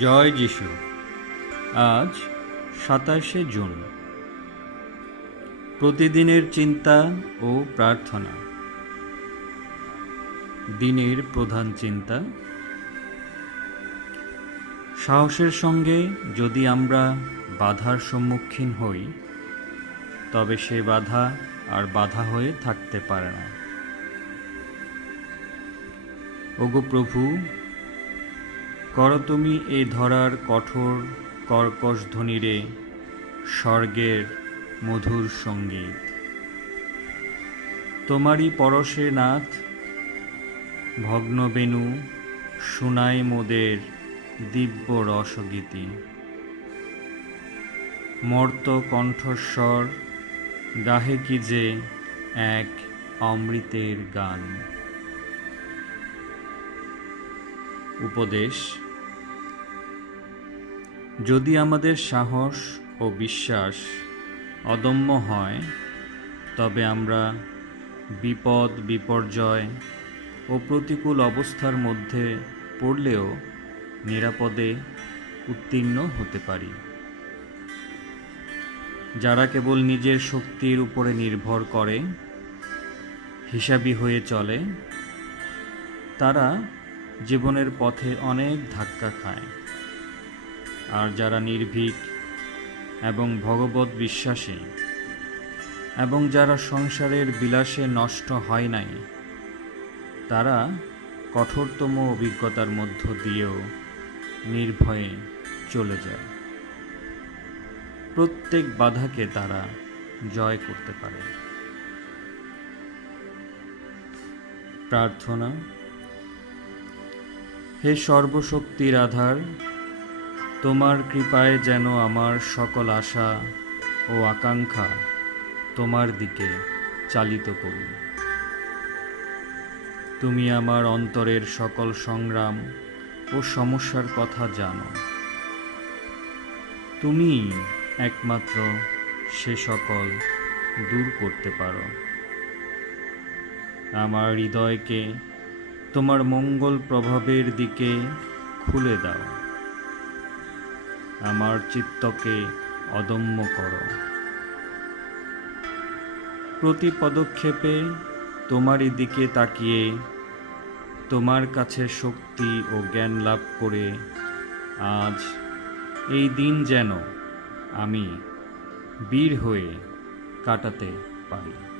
জয় যিশু। আজ সাতাশে জুন। প্রতিদিনের চিন্তা ও প্রার্থনা। দিনের প্রধান চিন্তা। সাহসের সঙ্গে যদি আমরা বাধার সম্মুখীন হই, তবে সে বাধা আর বাধা হয়ে থাকতে পারে না। ওগো প্রভু কর তুমি এই ধরার কঠোর কর্কশ ধ্বনিরে স্বর্গের মধুর সংগীত। তোমারই পরশে নাথ, ভগ্নবেণু শুনায় মোদের দিব্য রসগীতি। মর্ত কণ্ঠস্বর, গাহে কি যে এক অমৃতের গান। উপদেশ যদি আমাদের সাহস ও বিশ্বাস অদম্য হয়, তবে আমরা বিপদ, বিপর্যয় ও প্রতিকূল অবস্থার মধ্যে পড়লেও নিরাপদে উত্তীর্ণ হতে পারি। যারা কেবল নিজের শক্তির উপরে নির্ভর করে, হিসাবি হয়ে চলে, তারা জীবনের পথে অনেক ধাক্কা খায়। আর যারা নির্ভীক এবং ভগবত বিশ্বাসী এবং যারা সংসারের বিলাসে নষ্ট হয় নাই, তারা কঠোরতম অভিজ্ঞতার মধ্য দিয়েও নির্ভয়ে চলে যায়। প্রত্যেক বাধাকে তারা জয় করতে পারে। প্রার্থনা, হে সর্বশক্তির আধার তোমার কৃপায় যেন আমার সকল আশা ও আকাঙ্ক্ষা তোমার দিকে চালিত করি। তুমি আমার অন্তরের সকল সংগ্রাম ও সমস্যার কথা জানো। তুমি একমাত্র সে সকল দূর করতে পারো। আমার হৃদয়কে তোমার মঙ্গল প্রভাবের দিকে খুলে দাও। আমার চিত্তকে অদম্য করো। প্রতি পদক্ষেপে তোমারই দিকে তাকিয়ে, তোমার কাছে শক্তি ও জ্ঞান লাভ করে আজ এই দিন যেন আমি বীর হয়ে কাটাতে পারি।